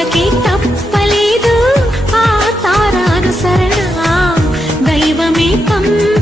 ఆశలకి తప్పలేదు. ఆ తారానుసరణ దైవమే పంప